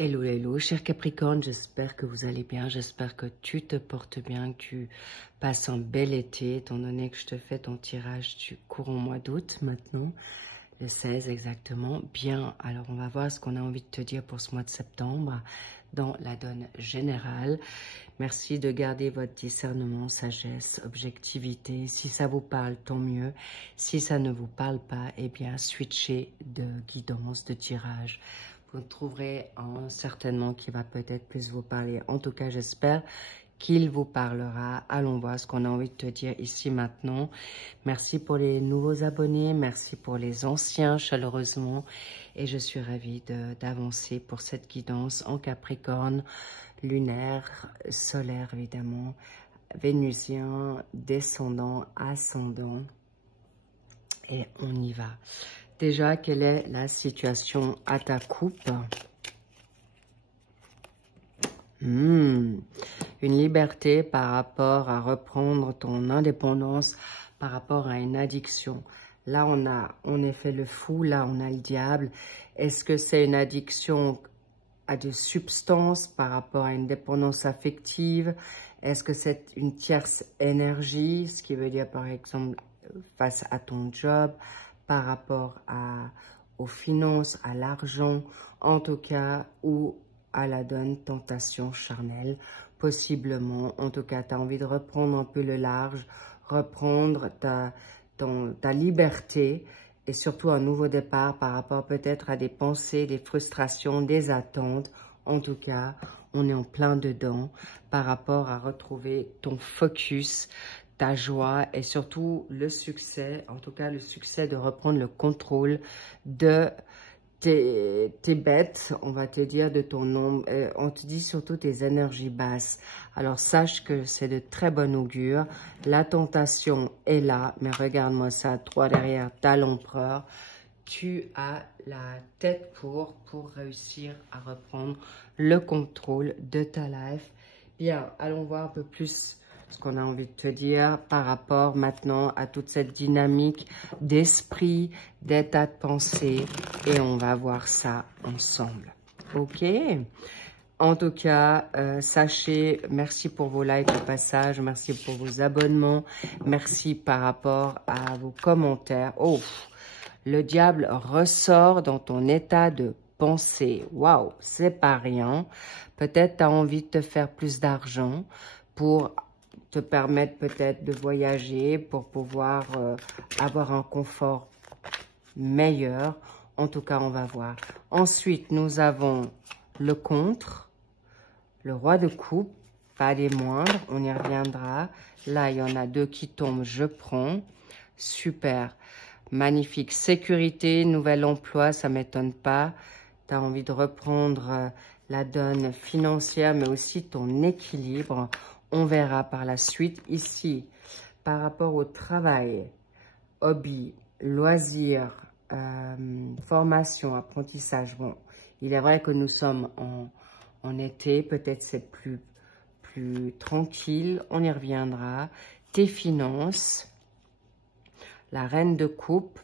Hello, hello, cher Capricorne, j'espère que vous allez bien, j'espère que tu te portes bien, que tu passes un bel été, étant donné que je te fais ton tirage du courant mois d'août maintenant, le 16 exactement. Bien, alors on va voir ce qu'on a envie de te dire pour ce mois de septembre dans la donne générale. Merci de garder votre discernement, sagesse, objectivité. Si ça vous parle, tant mieux. Si ça ne vous parle pas, eh bien, switchez de guidance, de tirage. Vous trouverez un certainement qui va peut-être plus vous parler. En tout cas, j'espère qu'il vous parlera. Allons voir ce qu'on a envie de te dire ici maintenant. Merci pour les nouveaux abonnés. Merci pour les anciens, chaleureusement. Et je suis ravie d'avancer pour cette guidance en Capricorne, lunaire, solaire évidemment, vénusien, descendant, ascendant. Et on y va. Déjà, quelle est la situation à ta coupe? Une liberté par rapport à reprendre ton indépendance, par rapport à une addiction. Là, on a en effet le fou, là, on a le diable. Est-ce que c'est une addiction à des substances par rapport à une dépendance affective? Est-ce que c'est une tierce énergie, ce qui veut dire par exemple face à ton job, par rapport aux finances, à l'argent, en tout cas, ou à la donne tentation charnelle, possiblement. En tout cas, tu as envie de reprendre un peu le large, reprendre ta liberté et surtout un nouveau départ par rapport peut-être à des pensées, des frustrations, des attentes. En tout cas, on est en plein dedans par rapport à retrouver ton focus, ta joie et surtout le succès, en tout cas le succès de reprendre le contrôle de tes bêtes, on va te dire, de ton nombre, on te dit surtout tes énergies basses. Alors sache que c'est de très bon augure, la tentation est là, mais regarde-moi ça, toi derrière, t'as l'empereur, tu as la tête pour réussir à reprendre le contrôle de ta life. Bien, allons voir un peu plus ce qu'on a envie de te dire par rapport maintenant à toute cette dynamique d'esprit, d'état de pensée. Et on va voir ça ensemble. Ok? En tout cas, sachez, merci pour vos likes au passage, merci pour vos abonnements, merci par rapport à vos commentaires. Oh, le diable ressort dans ton état de pensée. Waouh, c'est pas rien. Peut-être tu as envie de te faire plus d'argent pour te permettre peut-être de voyager, pour pouvoir avoir un confort meilleur. En tout cas, on va voir. Ensuite, nous avons le contre, le roi de coupe, pas des moindres, on y reviendra. Là, il y en a deux qui tombent, je prends. Super, magnifique. Sécurité, nouvel emploi, ça ne m'étonne pas. Tu as envie de reprendre la donne financière, mais aussi ton équilibre. On verra par la suite. Ici, par rapport au travail, hobby, loisirs, formation, apprentissage. Bon, il est vrai que nous sommes en été. Peut-être c'est plus tranquille. On y reviendra. Tes finances. La reine de coupe.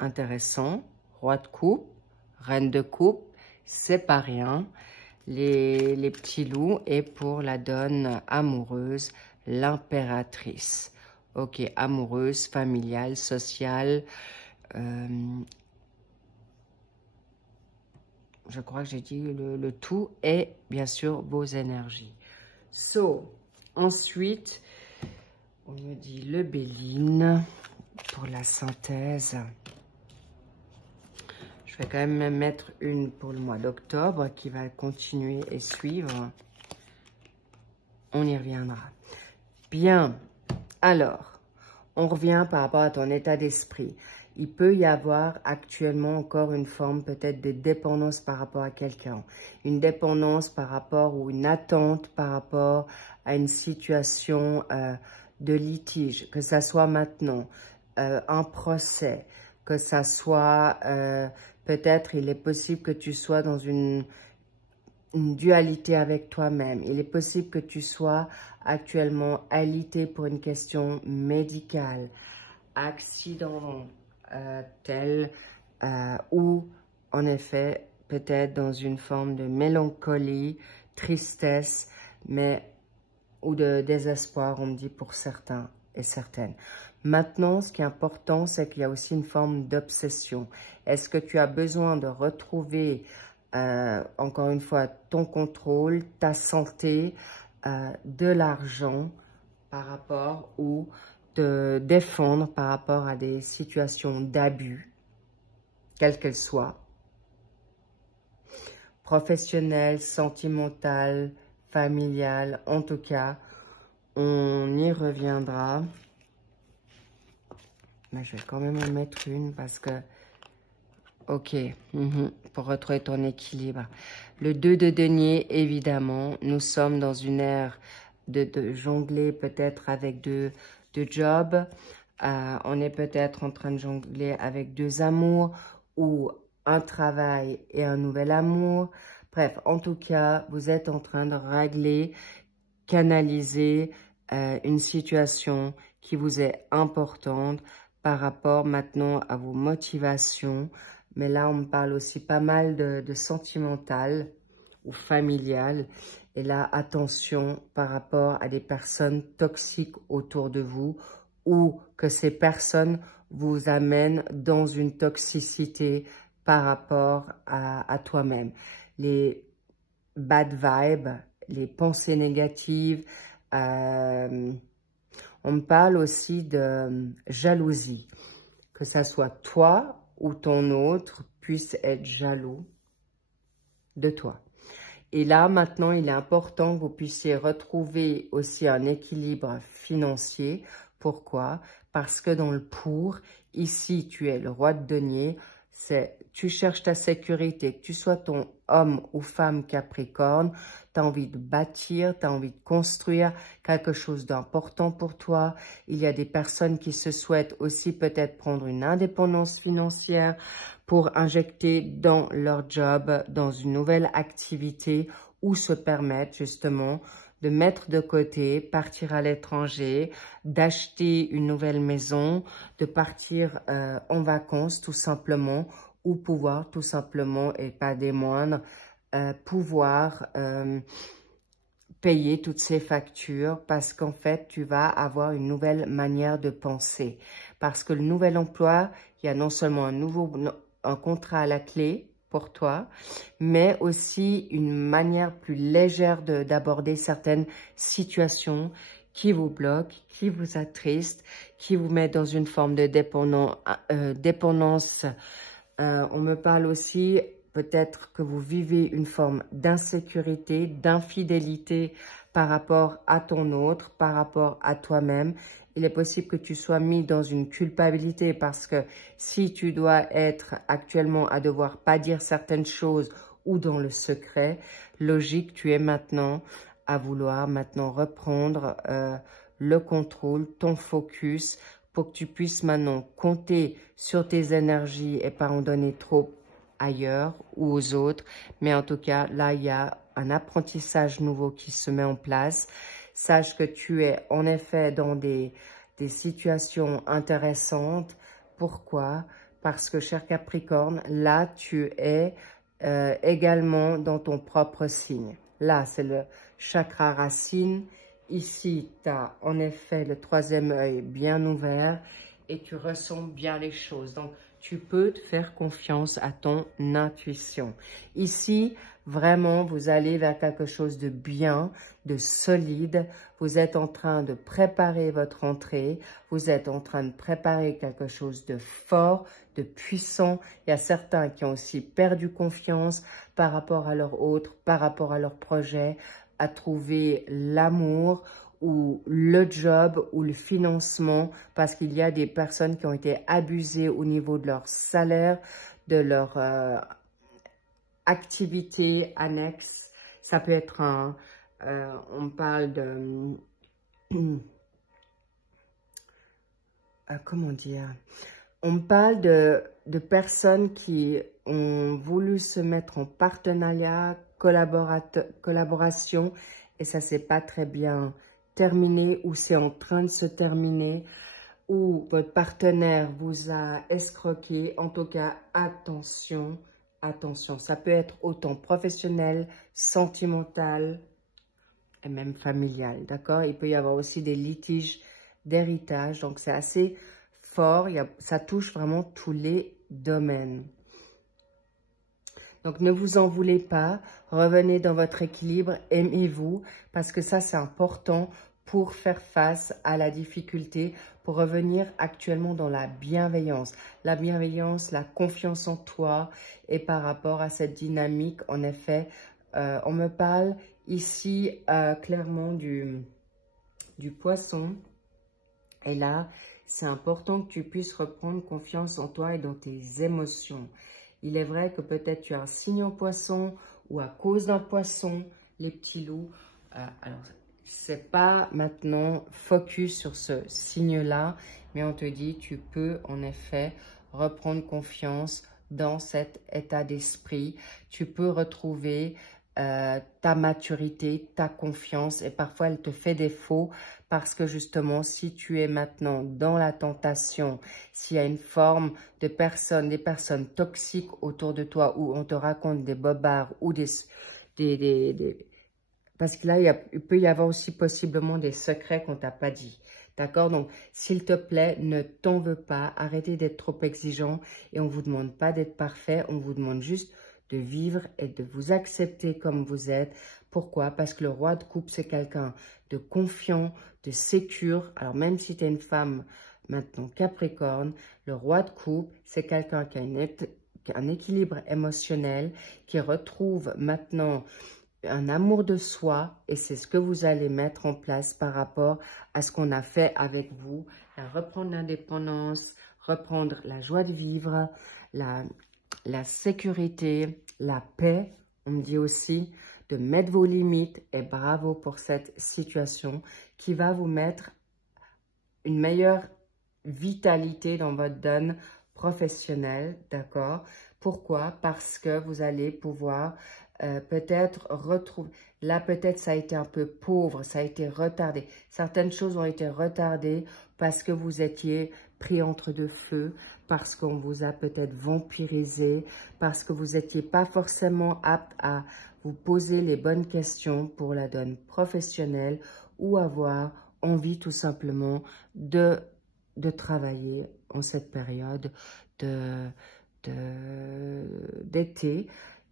Intéressant. Roi de coupe. Reine de coupe. C'est pas rien. Les petits loups et pour la donne amoureuse, l'impératrice. Ok, amoureuse, familiale, sociale. Je crois que j'ai dit le tout et bien sûr vos énergies. Ensuite, on me dit le Béline pour la synthèse. Je vais quand même mettre une pour le mois d'octobre qui va continuer et suivre. On y reviendra. Bien. Alors, on revient par rapport à ton état d'esprit. Il peut y avoir actuellement encore une forme peut-être de dépendance par rapport à quelqu'un. Une dépendance par rapport ou une attente par rapport à une situation de litige. Que ça soit maintenant un procès, que ça soit... peut-être il est possible que tu sois dans une dualité avec toi-même. Il est possible que tu sois actuellement alité pour une question médicale, accident tel ou en effet peut-être dans une forme de mélancolie, tristesse, ou de désespoir, on me dit pour certains et certaines. Maintenant, ce qui est important, c'est qu'il y a aussi une forme d'obsession. Est-ce que tu as besoin de retrouver, encore une fois, ton contrôle, ta santé, de l'argent par rapport ou te défendre par rapport à des situations d'abus, quelles qu'elles soient, professionnelles, sentimentales, familiales, en tout cas, on y reviendra. Mais je vais quand même en mettre une parce que, ok, pour retrouver ton équilibre. Le 2 de denier, évidemment, nous sommes dans une ère de jongler peut-être avec deux jobs. On est peut-être en train de jongler avec deux amours ou un travail et un nouvel amour. Bref, en tout cas, vous êtes en train de régler, canaliser une situation qui vous est importante par rapport maintenant à vos motivations. Mais là, on me parle aussi pas mal de sentimental ou familial. Et là, attention par rapport à des personnes toxiques autour de vous ou que ces personnes vous amènent dans une toxicité par rapport à toi-même. Les bad vibes, les pensées négatives. On me parle aussi de jalousie. Que ça soit toi ou ton autre puisse être jaloux de toi. Et là, maintenant, il est important que vous puissiez retrouver aussi un équilibre financier. Pourquoi? Parce que dans le pour, ici, tu es le roi de denier. Tu cherches ta sécurité, que tu sois ton homme ou femme Capricorne, tu as envie de bâtir, tu as envie de construire quelque chose d'important pour toi. Il y a des personnes qui se souhaitent aussi peut-être prendre une indépendance financière pour injecter dans leur job, dans une nouvelle activité ou se permettre justement de mettre de côté, partir à l'étranger, d'acheter une nouvelle maison, de partir en vacances tout simplement, ou pouvoir tout simplement, et pas des moindres, pouvoir payer toutes ces factures parce qu'en fait, tu vas avoir une nouvelle manière de penser. Parce que le nouvel emploi, il y a non seulement un contrat à la clé, pour toi, mais aussi une manière plus légère d'aborder certaines situations qui vous bloquent, qui vous attristent, qui vous mettent dans une forme de dépendance. On me parle aussi peut-être que vous vivez une forme d'insécurité, d'infidélité par rapport à ton autre, par rapport à toi-même. Il est possible que tu sois mis dans une culpabilité parce que si tu dois être actuellement à devoir pas dire certaines choses ou dans le secret, logique, tu es maintenant à vouloir maintenant reprendre le contrôle, ton focus pour que tu puisses maintenant compter sur tes énergies et pas en donner trop ailleurs ou aux autres. Mais en tout cas, là, il y a un apprentissage nouveau qui se met en place. Sache que tu es en effet dans des situations intéressantes. Pourquoi? Parce que, cher Capricorne, là, tu es également dans ton propre signe. Là, c'est le chakra racine. Ici, tu as en effet le troisième œil bien ouvert et tu ressens bien les choses. Donc, tu peux te faire confiance à ton intuition. Ici, vraiment, vous allez vers quelque chose de bien, de solide. Vous êtes en train de préparer votre entrée. Vous êtes en train de préparer quelque chose de fort, de puissant. Il y a certains qui ont aussi perdu confiance par rapport à leur autre, par rapport à leur projet, à trouver l'amour ou le job ou le financement parce qu'il y a des personnes qui ont été abusées au niveau de leur salaire, de leur activité annexe. Ça peut être on parle de comment dire, on parle de personnes qui ont voulu se mettre en partenariat, collaboration et ça s'est pas très bien terminé ou c'est en train de se terminer ou votre partenaire vous a escroqué. En tout cas, attention attention. Ça peut être autant professionnel, sentimental et même familial, d'accord? Il peut y avoir aussi des litiges d'héritage. Donc, c'est assez fort. Ça touche vraiment tous les domaines. Donc, ne vous en voulez pas. Revenez dans votre équilibre. Aimez-vous parce que ça, c'est important pour faire face à la difficulté, pour revenir actuellement dans la bienveillance. La bienveillance, la confiance en toi et par rapport à cette dynamique, en effet, on me parle ici clairement du poisson. Et là, c'est important que tu puisses reprendre confiance en toi et dans tes émotions. Il est vrai que peut-être tu as un signe en poisson ou à cause d'un poisson, les petits loups. Alors, c'est pas maintenant focus sur ce signe-là, mais on te dit tu peux en effet reprendre confiance dans cet état d'esprit. Tu peux retrouver ta maturité, ta confiance et parfois elle te fait défaut parce que justement si tu es maintenant dans la tentation, s'il y a une forme de personnes, des personnes toxiques autour de toi où on te raconte des bobards ou parce que là, il peut y avoir aussi possiblement des secrets qu'on t'a pas dit. D'accord? Donc, s'il te plaît, ne t'en veux pas. Arrêtez d'être trop exigeant. Et on ne vous demande pas d'être parfait. On vous demande juste de vivre et de vous accepter comme vous êtes. Pourquoi? Parce que le roi de coupe, c'est quelqu'un de confiant, de sécure. Alors, même si tu es une femme maintenant Capricorne, le roi de coupe, c'est quelqu'un qui a un équilibre émotionnel, qui retrouve maintenant un amour de soi et c'est ce que vous allez mettre en place par rapport à ce qu'on a fait avec vous. Reprendre l'indépendance, reprendre la joie de vivre, la sécurité, la paix. On me dit aussi de mettre vos limites et bravo pour cette situation qui va vous mettre une meilleure vitalité dans votre donne professionnelle, d'accord? Pourquoi? Parce que vous allez pouvoir peut-être retrouver, là peut-être ça a été un peu pauvre, ça a été retardé. Certaines choses ont été retardées parce que vous étiez pris entre deux feux, parce qu'on vous a peut-être vampirisé, parce que vous n'étiez pas forcément apte à vous poser les bonnes questions pour la donne professionnelle ou avoir envie tout simplement de travailler en cette période d'été.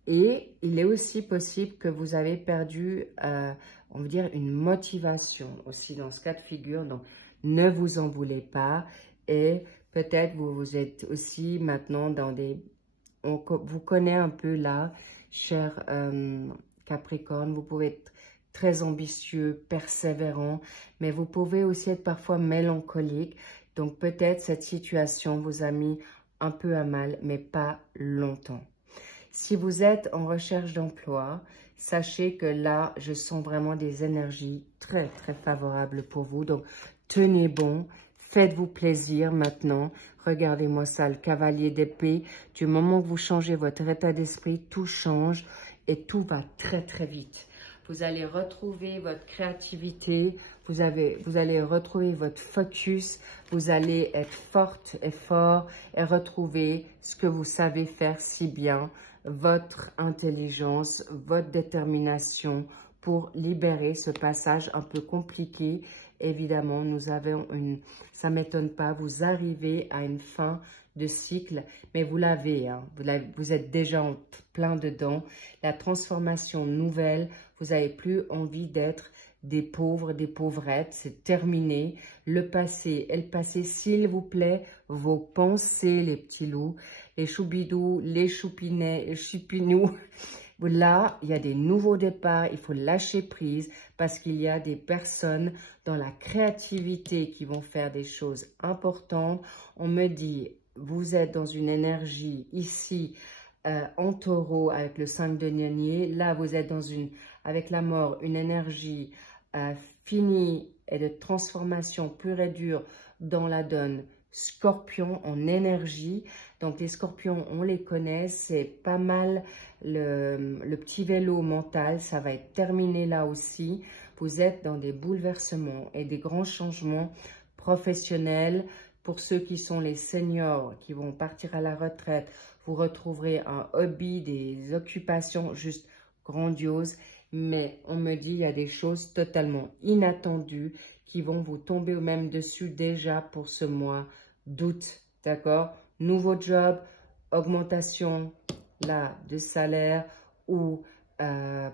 Et il est aussi possible que vous avez perdu, on va dire, une motivation aussi dans ce cas de figure. Donc, ne vous en voulez pas. Et peut-être vous êtes aussi maintenant dans des... vous connaît un peu là, cher Capricorne. Vous pouvez être très ambitieux, persévérant, mais vous pouvez aussi être parfois mélancolique. Donc, peut-être cette situation vous a mis un peu à mal, mais pas longtemps. Si vous êtes en recherche d'emploi, sachez que là, je sens vraiment des énergies très, très favorables pour vous. Donc, tenez bon, faites-vous plaisir maintenant. Regardez-moi ça, le cavalier d'épée. Du moment que vous changez votre état d'esprit, tout change et tout va très, très vite. Vous allez retrouver votre créativité, vous allez retrouver votre focus, vous allez être forte et fort et retrouver ce que vous savez faire si bien, votre intelligence, votre détermination pour libérer ce passage un peu compliqué. Évidemment, nous avons ça ne m'étonne pas, vous arrivez à une fin de cycle, mais vous l'avez, hein, vous êtes déjà en plein dedans. La transformation nouvelle, vous n'avez plus envie d'être des pauvres, des pauvrettes, c'est terminé. Le passé est le passé, s'il vous plaît, vos pensées, les petits loups, les choubidous, les choupinets, les choupinous. Là, il y a des nouveaux départs, il faut lâcher prise parce qu'il y a des personnes dans la créativité qui vont faire des choses importantes. On me dit, vous êtes dans une énergie ici en taureau avec le 5 de denier. Là, vous êtes dans avec la mort, une énergie finie et de transformation pure et dure dans la donne Scorpion en énergie. Donc les scorpions, on les connaît, c'est pas mal le petit vélo mental, ça va être terminé là aussi. Vous êtes dans des bouleversements et des grands changements professionnels. Pour ceux qui sont les seniors, qui vont partir à la retraite, vous retrouverez un hobby, des occupations juste grandioses. Mais on me dit il y a des choses totalement inattendues qui vont vous tomber au même dessus déjà pour ce mois d'août. D'accord? Nouveau job, augmentation là de salaire ou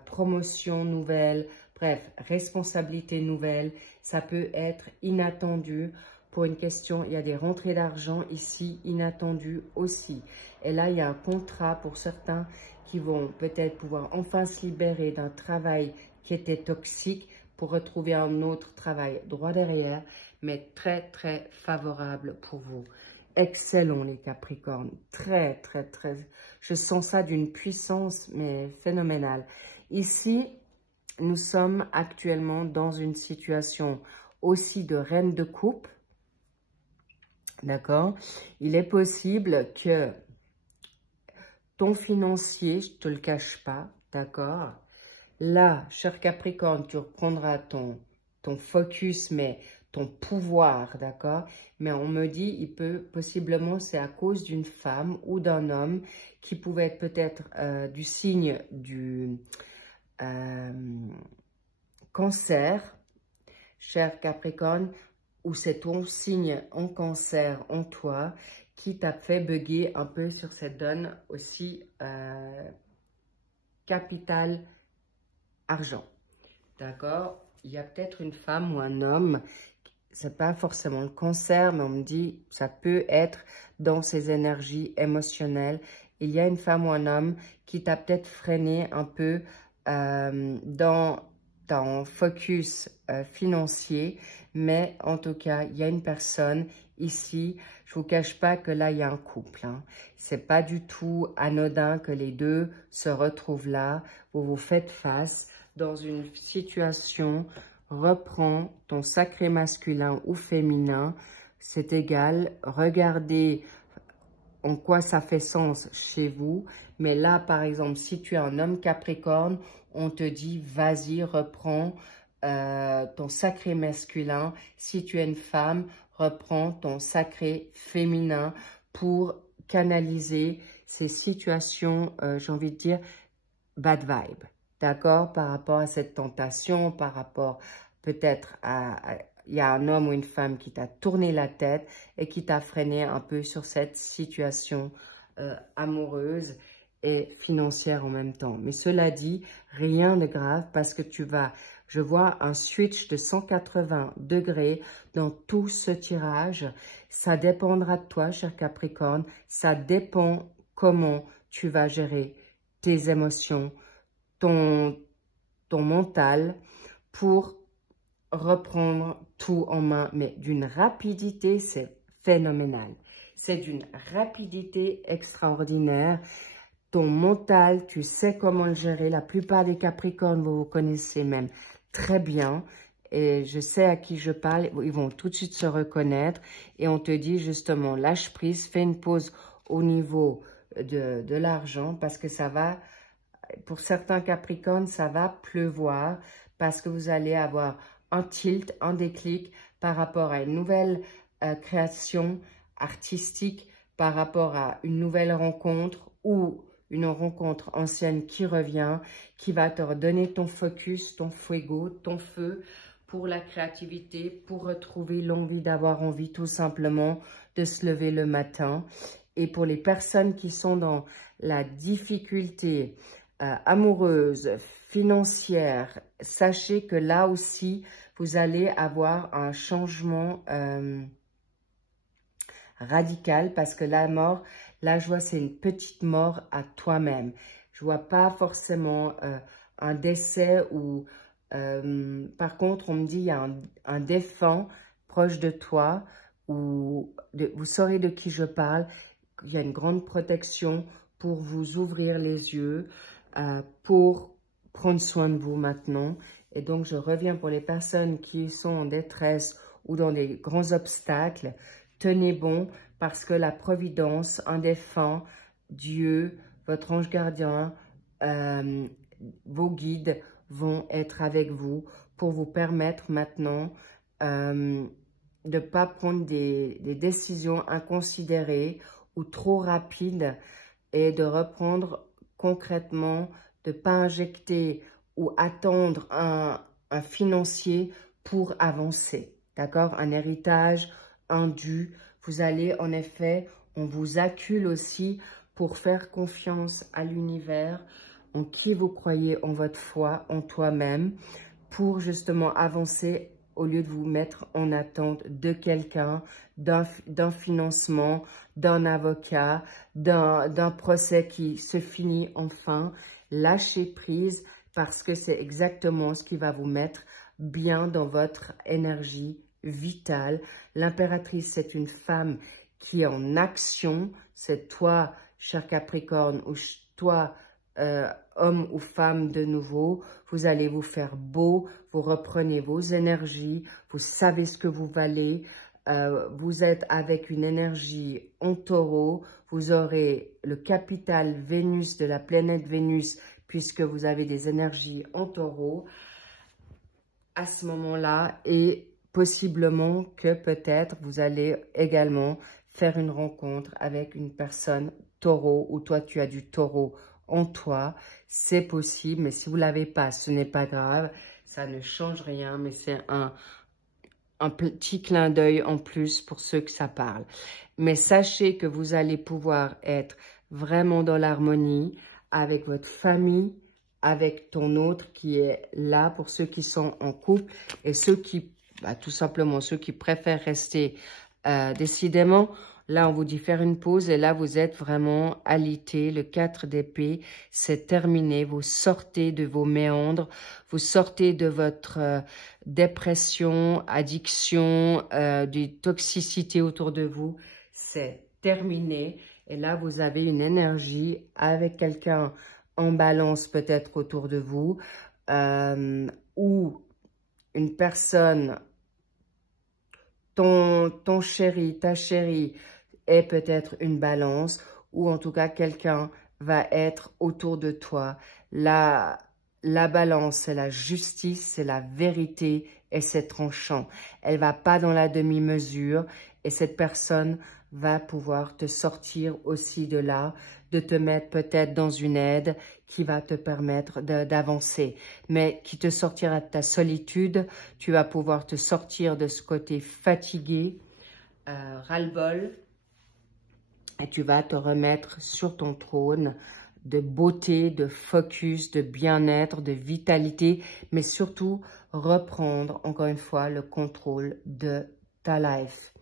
promotion nouvelle, bref, responsabilité nouvelle. Ça peut être inattendu pour une question. Il y a des rentrées d'argent ici inattendues aussi. Et là, il y a un contrat pour certains qui vont peut-être pouvoir enfin se libérer d'un travail qui était toxique pour retrouver un autre travail droit derrière, mais très, très favorable pour vous. Excellent les Capricornes, très, très, très, je sens ça d'une puissance, mais phénoménale. Ici, nous sommes actuellement dans une situation aussi de reine de coupe, d'accord? Il est possible que ton financier, je ne te le cache pas, d'accord? Là, cher Capricorne, tu reprendras ton focus, mais ton pouvoir, d'accord? Mais on me dit, il peut, possiblement, c'est à cause d'une femme ou d'un homme qui pouvait être peut-être du signe du cancer, cher Capricorne, ou c'est ton signe en cancer en toi qui t'a fait bugger un peu sur cette donne aussi capital argent. D'accord? Il y a peut-être une femme ou un homme, c'est pas forcément le cancer, mais on me dit ça peut être dans ses énergies émotionnelles. Il y a une femme ou un homme qui t'a peut-être freiné un peu dans ton focus financier, mais en tout cas, il y a une personne ici, je vous cache pas que là, il y a un couple. Hein. C'est pas du tout anodin que les deux se retrouvent là, vous vous faites face dans une situation, reprends ton sacré masculin ou féminin, c'est égal, regardez en quoi ça fait sens chez vous. Mais là, par exemple, si tu es un homme Capricorne, on te dit, vas-y, reprends ton sacré masculin. Si tu es une femme, reprends ton sacré féminin pour canaliser ces situations, j'ai envie de dire, bad vibe. D'accord? Par rapport à cette tentation, par rapport peut-être à il y a un homme ou une femme qui t'a tourné la tête et qui t'a freiné un peu sur cette situation amoureuse et financière en même temps. Mais cela dit, rien de grave parce que je vois un switch de 180 degrés dans tout ce tirage. Ça dépendra de toi, cher Capricorne. Ça dépend comment tu vas gérer tes émotions, ton mental pour reprendre tout en main, mais d'une rapidité, c'est phénoménal. C'est d'une rapidité extraordinaire. Ton mental, tu sais comment le gérer. La plupart des Capricornes, vous connaissez même très bien. Et je sais à qui je parle, ils vont tout de suite se reconnaître. Et on te dit justement, lâche prise, fais une pause au niveau de l'argent parce que ça va, pour certains Capricornes, ça va pleuvoir parce que vous allez avoir un tilt, un déclic par rapport à une nouvelle création artistique, par rapport à une nouvelle rencontre ou une rencontre ancienne qui revient, qui va te redonner ton focus, ton fuego, ton feu pour la créativité, pour retrouver l'envie d'avoir envie tout simplement de se lever le matin. Et pour les personnes qui sont dans la difficulté amoureuse, financière, sachez que là aussi, vous allez avoir un changement radical parce que la mort, là, je vois, c'est une petite mort à toi-même. Je vois pas forcément un décès ou... par contre, on me dit il y a un défunt proche de toi ou vous saurez de qui je parle. Il y a une grande protection pour vous ouvrir les yeux, pour prendre soin de vous maintenant. Et donc, je reviens pour les personnes qui sont en détresse ou dans des grands obstacles. Tenez bon parce que la providence, un défunt, Dieu, votre ange gardien, vos guides vont être avec vous pour vous permettre maintenant de ne pas prendre des décisions inconsidérées ou trop rapides et de reprendre concrètement, de ne pas injecter ou attendre un financier pour avancer. D'accord? Un héritage, un dû. Vous allez, en effet, on vous accule aussi pour faire confiance à l'univers, en qui vous croyez, en votre foi, en toi-même, pour justement avancer au lieu de vous mettre en attente de quelqu'un, d'un financement, d'un avocat, d'un procès qui se finit enfin. Lâchez prise parce que c'est exactement ce qui va vous mettre bien dans votre énergie vitale. L'impératrice, c'est une femme qui est en action. C'est toi, cher Capricorne, ou toi, homme ou femme de nouveau. Vous allez vous faire beau, vous reprenez vos énergies, vous savez ce que vous valez. Vous êtes avec une énergie en taureau. Vous aurez le capital Vénus de la planète Vénus puisque vous avez des énergies en taureau à ce moment-là, et possiblement que peut-être vous allez également faire une rencontre avec une personne taureau ou toi tu as du taureau en toi. C'est possible, mais si vous ne l'avez pas, ce n'est pas grave, ça ne change rien, mais c'est un petit clin d'œil en plus pour ceux que ça parle. Mais sachez que vous allez pouvoir être vraiment dans l'harmonie avec votre famille, avec ton autre qui est là pour ceux qui sont en couple et ceux qui, tout simplement, ceux qui préfèrent rester décidément. Là, on vous dit faire une pause et là, vous êtes vraiment alité. Le 4 d'épée, c'est terminé. Vous sortez de vos méandres, vous sortez de votre dépression, addiction, de toxicité autour de vous. C'est terminé. Et là, vous avez une énergie avec quelqu'un en balance peut-être autour de vous ou une personne, ton chéri, ta chérie est peut-être une balance ou en tout cas quelqu'un va être autour de toi. La balance, c'est la justice, c'est la vérité et c'est tranchant. Elle va pas dans la demi-mesure et cette personne va pouvoir te sortir aussi de là, de te mettre peut-être dans une aide qui va te permettre d'avancer, mais qui te sortira de ta solitude. Tu vas pouvoir te sortir de ce côté fatigué, ras-le-bol, et tu vas te remettre sur ton trône de beauté, de focus, de bien-être, de vitalité, mais surtout reprendre encore une fois le contrôle de ta life.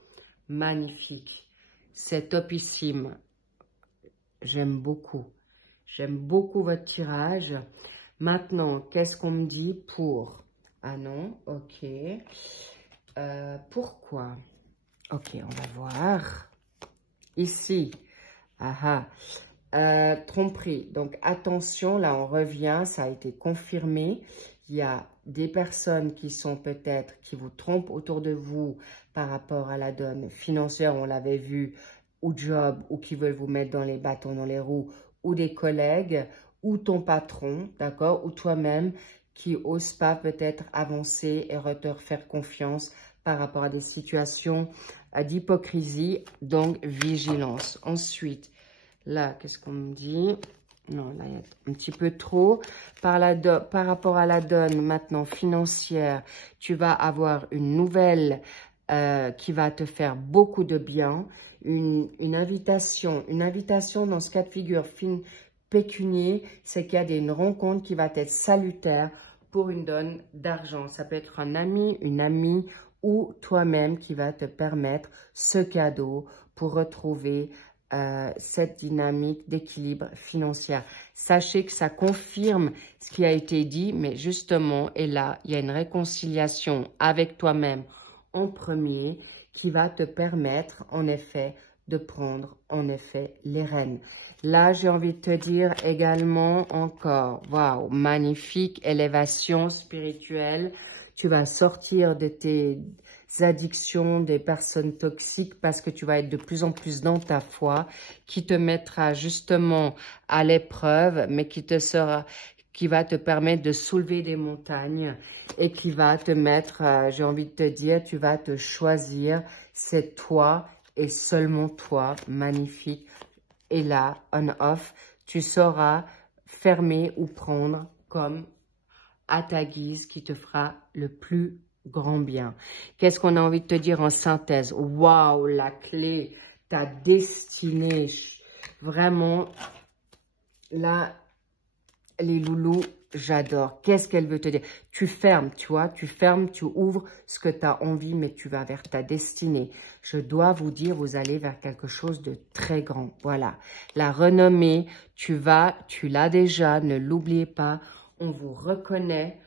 Magnifique, c'est topissime. J'aime beaucoup. J'aime beaucoup votre tirage. Maintenant, qu'est-ce qu'on me dit pour... Ah non, ok. Pourquoi? Ok, on va voir. Ici, tromperie. Donc, attention, là, on revient. Ça a été confirmé. Il y a des personnes qui sont peut-être, qui vous trompent autour de vous par rapport à la donne financière, on l'avait vu, ou job, ou qui veulent vous mettre dans les bâtons, dans les roues, ou des collègues, ou ton patron, d'accord, ou toi-même qui n'ose pas peut-être avancer et te faire confiance par rapport à des situations d'hypocrisie, donc vigilance. Ensuite, là, qu'est-ce qu'on me dit? Non, là, il y a un petit peu trop. Par rapport à la donne maintenant financière, tu vas avoir une nouvelle qui va te faire beaucoup de bien. Une invitation dans ce cas de figure pécunier, c'est qu'il y a une rencontre qui va être salutaire pour une donne d'argent. Ça peut être un ami, une amie ou toi-même qui va te permettre ce cadeau pour retrouver cette dynamique d'équilibre financier. Sachez que ça confirme ce qui a été dit, mais justement, et là, il y a une réconciliation avec toi-même en premier qui va te permettre, en effet, de prendre, en effet, les rênes. Là, j'ai envie de te dire également encore, waouh, magnifique élévation spirituelle. Tu vas sortir de tes addictions, des personnes toxiques, parce que tu vas être de plus en plus dans ta foi, qui te mettra justement à l'épreuve, mais qui va te permettre de soulever des montagnes et qui va te mettre, j'ai envie de te dire, tu vas te choisir, c'est toi et seulement toi, magnifique. Et là, on-off, tu sauras fermer ou prendre comme à ta guise qui te fera le plus grand bien. Qu'est-ce qu'on a envie de te dire en synthèse? Waouh, la clé, ta destinée. Vraiment, là, les loulous, j'adore. Qu'est-ce qu'elle veut te dire? Tu fermes, tu vois, tu fermes, tu ouvres ce que tu as envie, mais tu vas vers ta destinée. Je dois vous dire, vous allez vers quelque chose de très grand. Voilà. La renommée, tu l'as déjà, ne l'oubliez pas. On vous reconnaît.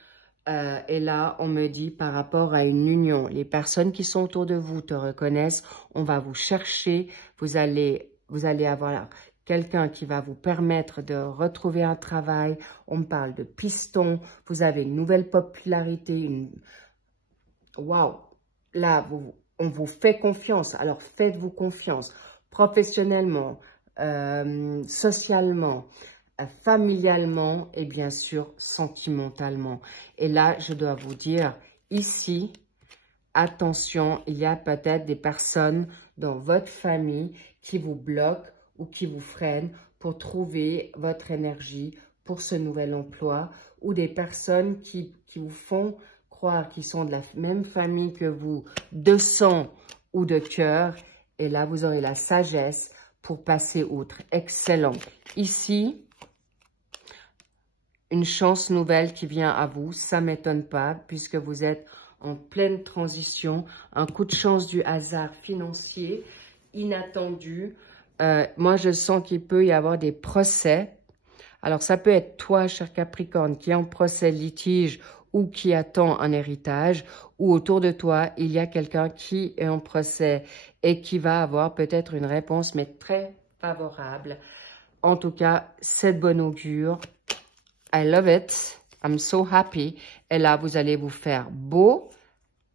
Et là, on me dit par rapport à une union, les personnes qui sont autour de vous te reconnaissent. On va vous chercher. Vous allez avoir quelqu'un qui va vous permettre de retrouver un travail. On me parle de piston. Vous avez une nouvelle popularité. Waouh! Là, on vous fait confiance. Alors, faites-vous confiance professionnellement, socialement, familialement et bien sûr sentimentalement. Et là, je dois vous dire, ici, attention, il y a peut-être des personnes dans votre famille qui vous bloquent ou qui vous freinent pour trouver votre énergie pour ce nouvel emploi, ou des personnes qui vous font croire qu'ils sont de la même famille que vous, de sang ou de cœur. Et là, vous aurez la sagesse pour passer outre. Excellent. Ici, une chance nouvelle qui vient à vous, ça ne m'étonne pas puisque vous êtes en pleine transition, un coup de chance du hasard financier inattendu. Moi, je sens qu'il peut y avoir des procès. Alors, ça peut être toi, cher Capricorne, qui est en procès litige ou qui attend un héritage, ou autour de toi, il y a quelqu'un qui est en procès et qui va avoir peut-être une réponse, mais très favorable. En tout cas, c'est de bon augure. I love it. I'm so happy. Et là, vous allez vous faire beau,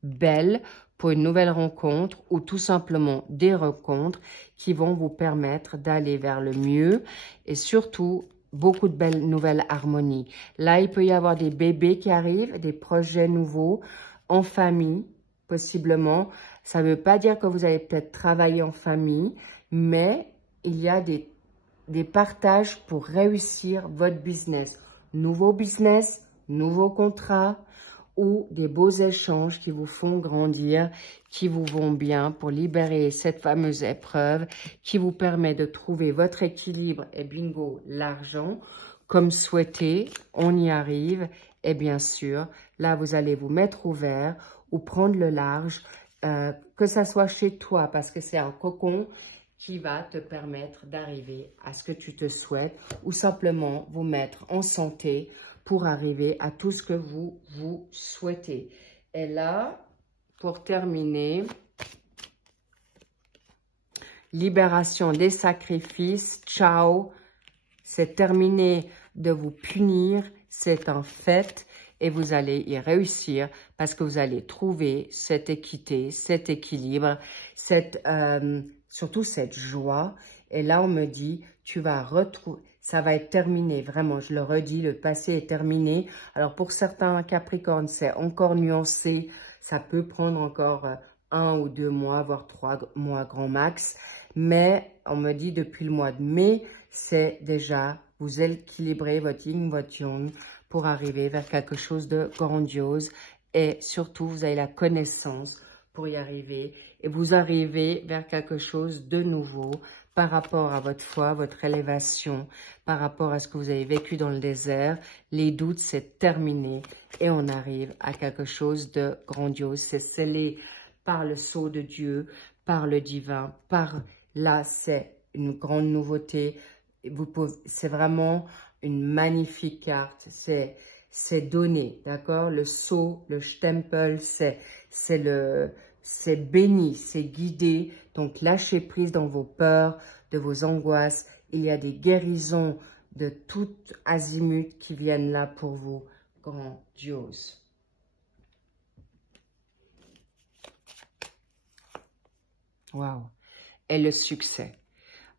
belle pour une nouvelle rencontre ou tout simplement des rencontres qui vont vous permettre d'aller vers le mieux et surtout beaucoup de belles nouvelles harmonies. Là, il peut y avoir des bébés qui arrivent, des projets nouveaux en famille, possiblement. Ça ne veut pas dire que vous allez peut-être travailler en famille, mais il y a des partages pour réussir votre business. Nouveau business, nouveau contrat ou des beaux échanges qui vous font grandir, qui vous vont bien pour libérer cette fameuse épreuve qui vous permet de trouver votre équilibre et bingo, l'argent comme souhaité, on y arrive et bien sûr, là vous allez vous mettre ouvert ou prendre le large, que ça soit chez toi parce que c'est un cocon qui va te permettre d'arriver à ce que tu te souhaites ou simplement vous mettre en santé pour arriver à tout ce que vous souhaitez. Et là, pour terminer, libération des sacrifices, ciao, c'est terminé de vous punir, c'est un fait et vous allez y réussir parce que vous allez trouver cette équité, cet équilibre, surtout cette joie. Et là, on me dit, tu vas retrouver, ça va être terminé, vraiment, je le redis, le passé est terminé. Alors, pour certains Capricornes, c'est encore nuancé, ça peut prendre encore 1 ou 2 mois, voire 3 mois grand max. Mais on me dit, depuis le mois de mai, c'est déjà, vous équilibrez votre yin, votre yang pour arriver vers quelque chose de grandiose. Et surtout, vous avez la connaissance pour y arriver. Et vous arrivez vers quelque chose de nouveau par rapport à votre foi, votre élévation, par rapport à ce que vous avez vécu dans le désert. Les doutes, c'est terminé et on arrive à quelque chose de grandiose. C'est scellé par le sceau de Dieu, par le divin, là, c'est une grande nouveauté. C'est vraiment une magnifique carte. C'est donné, d'accord? Le sceau, le stempel, c'est béni, c'est guidé. Donc, lâchez prise dans vos peurs, de vos angoisses. Il y a des guérisons de tout azimut qui viennent là pour vous. Grandiose. Waouh. Et le succès.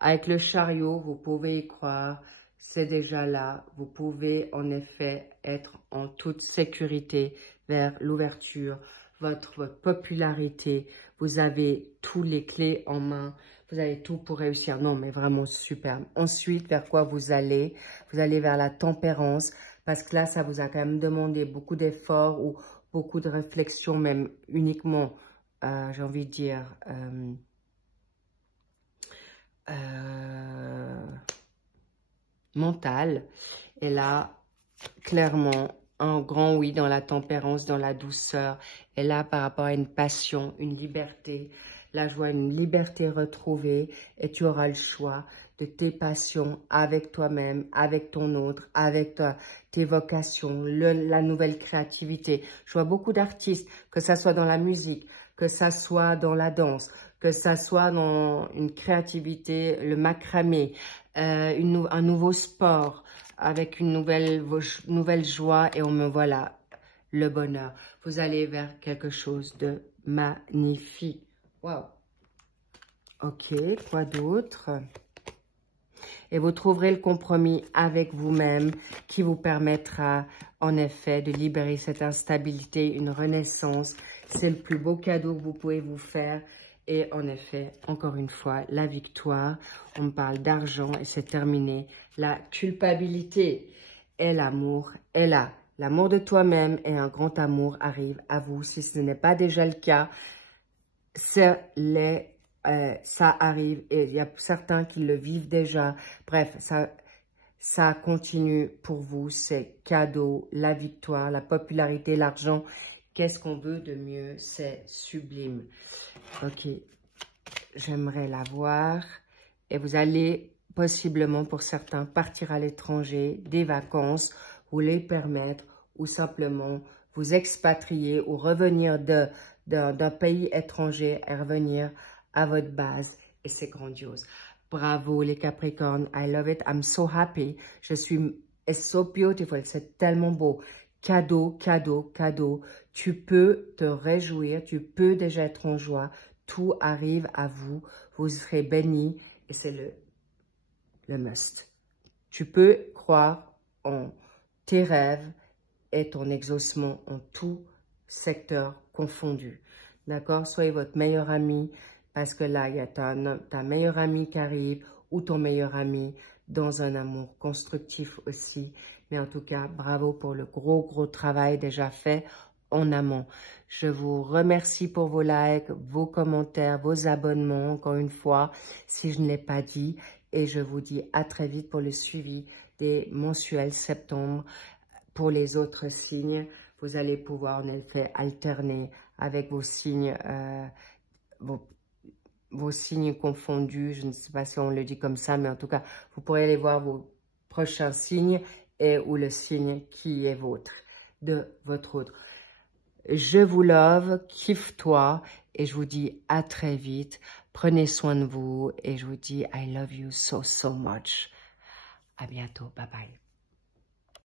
Avec le chariot, vous pouvez y croire. C'est déjà là. Vous pouvez en effet être en toute sécurité vers l'ouverture, votre popularité. Vous avez tous les clés en main vous avez tout pour réussir. Non, mais vraiment superbe. Ensuite, vers quoi vous allez? Vous allez vers la tempérance, parce que là, ça vous a quand même demandé beaucoup d'efforts ou beaucoup de réflexion, même uniquement, j'ai envie de dire, mentale. Et là, clairement, un grand oui dans la tempérance, dans la douceur. Et là, par rapport à une passion, une liberté, là, je vois une liberté retrouvée et tu auras le choix de tes passions avec toi-même, avec ton autre, avec tes vocations, la nouvelle créativité. Je vois beaucoup d'artistes, que ça soit dans la musique, que ça soit dans la danse, que ça soit dans une créativité, le macramé, un nouveau sport, avec une nouvelle joie et on me voilà, le bonheur. Vous allez vers quelque chose de magnifique. Wow. Ok, quoi d'autre? Et vous trouverez le compromis avec vous-même qui vous permettra en effet de libérer cette instabilité, une renaissance. C'est le plus beau cadeau que vous pouvez vous faire. Et en effet, encore une fois, la victoire. On me parle d'argent et c'est terminé. La culpabilité et l'amour est là. L'amour de toi-même et un grand amour arrivent à vous. Si ce n'est pas déjà le cas, ça arrive et il y a certains qui le vivent déjà. Bref, ça continue pour vous. C'est cadeau, la victoire, la popularité, l'argent. Qu'est-ce qu'on veut de mieux? C'est sublime. Ok, j'aimerais la voir. Et vous allez possiblement, pour certains, partir à l'étranger, des vacances, vous les permettre, ou simplement vous expatrier ou revenir d'un pays étranger et revenir à votre base. Et c'est grandiose. Bravo les Capricornes, I love it, I'm so happy. It's so beautiful, c'est tellement beau. Cadeau, cadeau, cadeau. Tu peux te réjouir, tu peux déjà être en joie. Tout arrive à vous, vous serez bénis et c'est le must. Tu peux croire en tes rêves et ton exaucement en tout secteur confondu. D'accord? Soyez votre meilleur ami parce que là, il y a ta meilleure amie qui arrive ou ton meilleur ami dans un amour constructif aussi. Mais en tout cas, bravo pour le gros travail déjà fait en amont. Je vous remercie pour vos likes, vos commentaires, vos abonnements, encore une fois, si je ne l'ai pas dit. Et je vous dis à très vite pour le suivi des mensuels septembre. Pour les autres signes, vous allez pouvoir en effet alterner avec vos signes, vos signes confondus. Je ne sais pas si on le dit comme ça, mais en tout cas, vous pourrez aller voir vos prochains signes et ou le signe qui est de votre autre. Je vous love, kiffe-toi et je vous dis à très vite. Prenez soin de vous et je vous dis I love you so much. À bientôt. Bye bye.